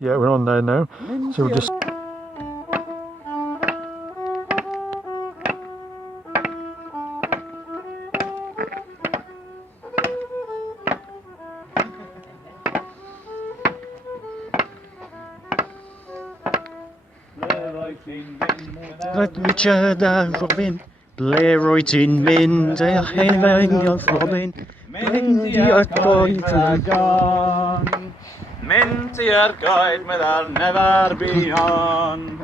Yeah, we're on there now. So we'll just... Let Richard a Robin, Blair oed ti'n mynd, a Hyddgen Robin, mynd i'r goed yn... Mynd i'r goed, meddwl never beyond.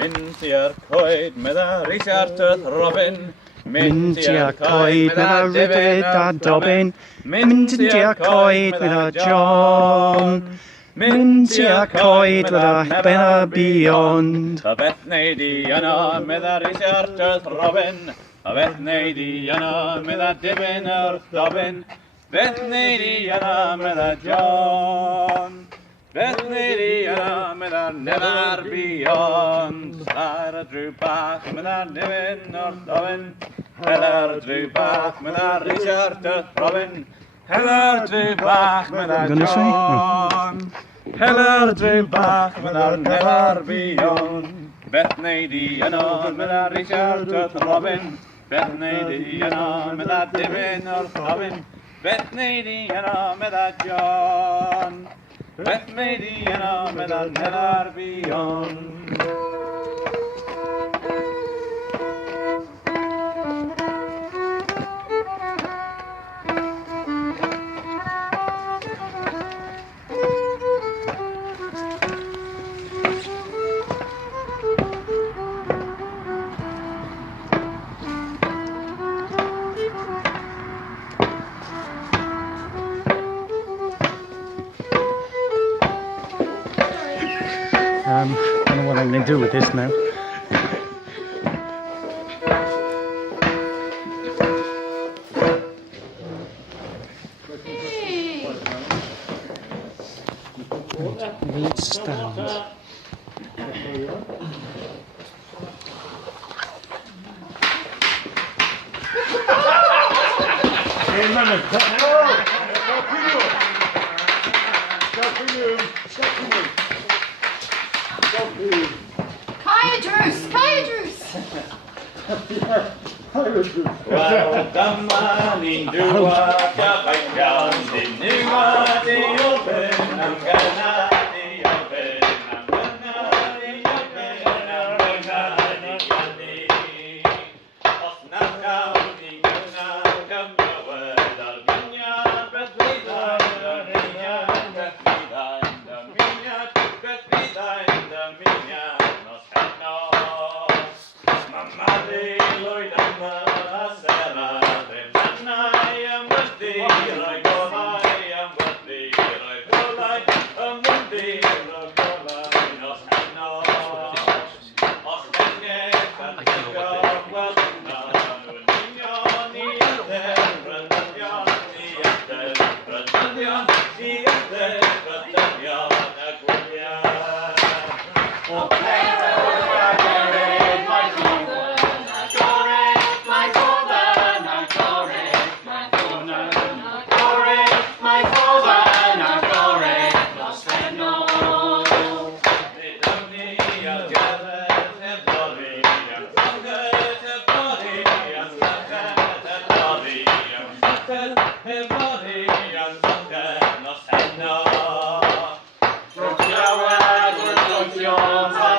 Mynd i'r coed, meddwl Richard a Robin. Mynd i'r coed, meddwl Richard a Robin. Mynd i'r coed, meddwl John. Mynd i'r coed, meddwl Ben a Beyond. A beth wneud i yno, meddwl Richard a Robin. A beth wneud i yno, meddwl Dibyn wrth Dobin. Beth wneud i yno, meddwl John. Beth wneud i yno, meddwl never beyond. Ar y drw bach, meddwl Dibyn wrth Dobin. Heller drw bach, meddwl Richard a Robin. Heller drw bach, meddwl John. Heller drw bach, meddwl never beyond. Beth wneud i yno, meddwl Richard a Robin. Beth wneud i yno, meddwl Dibyn wrth Dobin. Beth wneud i yno, meddwl John. Beth wneud i yno, meddwl never beyond. I don't know what I'm going to do with this now. Will it stand? Wel, dyma ni'n dŵad a baigan, dim niwad i ofyn am gynnar i ofyn am gynnar i ofyn am gynnar i gynnu. Os na gawn ni gynnar gymrywed ar miniad beth fydda'n dymuniad beth fydda'n dymuniad beth fydda'n dymuniad nos heno. Mae Fari Lwyd yma a Seren ddim annau ymwyddi roi golau ymwyddi roi golau ymwyddi roi golau nos heno. Os dengeg ar ddigon wel yna nhw'n union i yder brydyddion i yder brydyddion i yder brydyddion y gwyliau. O Sion Corn.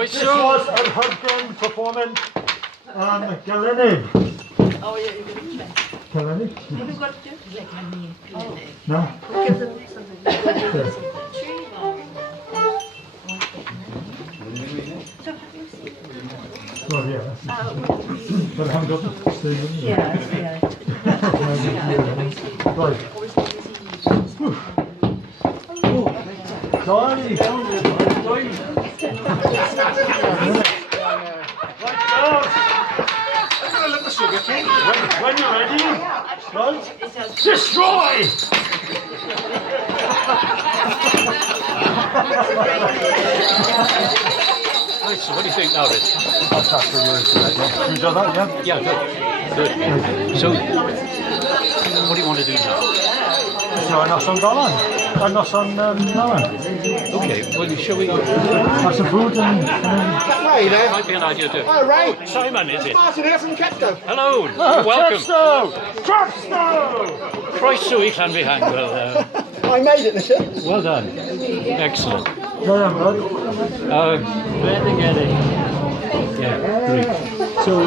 This was Yr Hyddgen performing Calennig. Oh, yeah, you're going to Calennig? Have you got to do it? Like, I mean, No? Give them something. Well, yeah. But I haven't got the Stephen. Yeah. Right. Sorry. When you're ready, right? Destroy! So what do you think now, Rich? I'll pass the word. You do that, yeah? Yeah, good. So, what do you want to do now? So, Noson Llawen. Okay, well, shall we... Have some food and... Hi there. Might be an idea to... All right. Simon, is it? Martin here from Kesto. Hello, welcome. Chepstow! Croeso I Llanfihangel. I made it, this year. Well done. Excellent. Yeah, bud. Where to get it? Yeah, great. So, we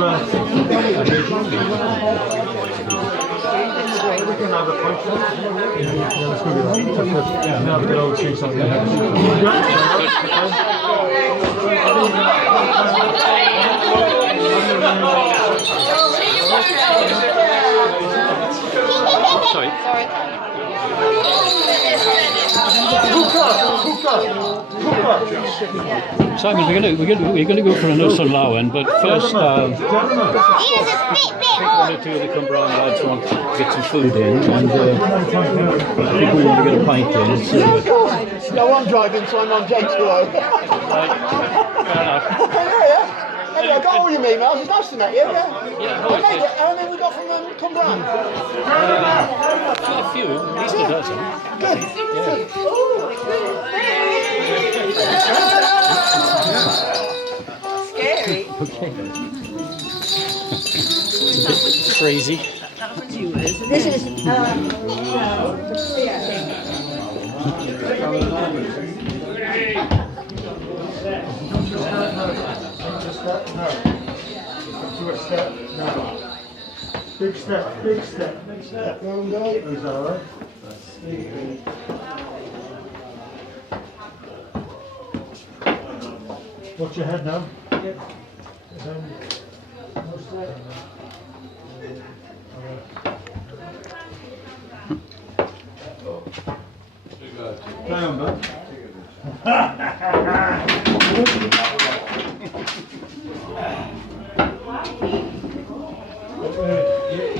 can have a point. Yeah, let's go with that. Yeah, now get over to something. Sorry. Simon, we're gonna go for a Noson Llawen, but first, one or two of the Cymru lads want to get some food in, and I think we want to get a pint in. So, No, I'm driving, so I'm on Jake's below. fair enough. Yeah. Anyway, I got all your emails. It's nice to meet you. Yeah. Yeah, no, I made it. How many we got from Cumberland? a few, at least a dozen. Good. Scary. Okay. It's a bit crazy. This is, Big step. One go. Is that all right? Watch your head now. Yep. Play on, bud.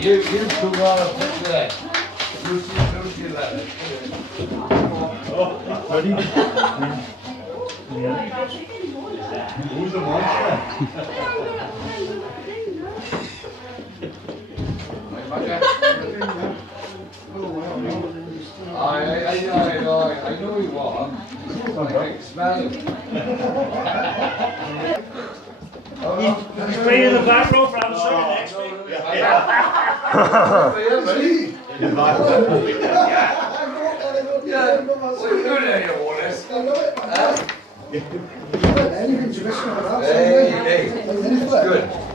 You two are a picture there. Lucy letter. Ready? Yeah. Who's a monster? I know you are. I can smell it. He's playing in the back row for Llansoy next week. Ready? Yeah. What are you doing there, you Wallace? Anything to listen about that. Hey, it's good.